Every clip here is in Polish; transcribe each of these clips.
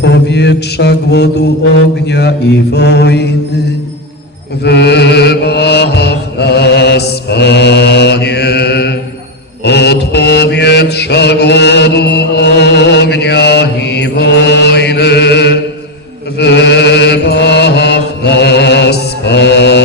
powietrza, głodu, ognia i wojny, Wybaw nas, Panie, od powietrza, głodu, ognia i wojny. Wybaw nas, Panie,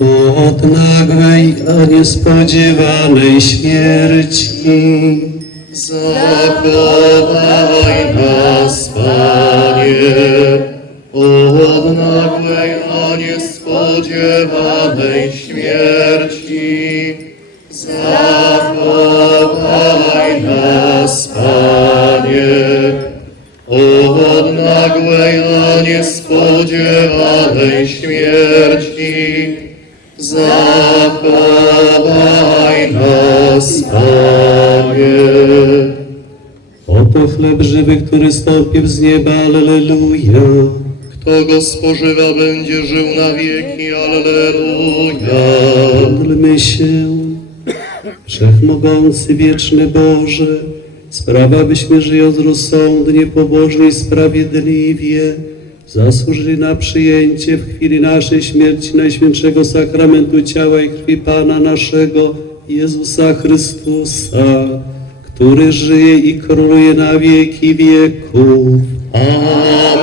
od nagłej, a niespodziewanej śmierci. Zachowaj nas, Panie, od nagłej, a niespodziewanej śmierci. Zachowaj nas, Panie, od nagłej, a niespodziewanej śmierci. Zachowaj nas, Panie. Oto chleb żywy, który stąpił z nieba, Alleluja. Kto go spożywa, będzie żył na wieki. Alleluja. Módlmy się. Wszechmogący, wieczny Boże, sprawa byśmy żyjąc rozsądnie, pobożnie i sprawiedliwie, zasłużyli na przyjęcie w chwili naszej śmierci Najświętszego Sakramentu ciała i krwi Pana naszego Jezusa Chrystusa, który żyje i króluje na wieki wieków. Amen.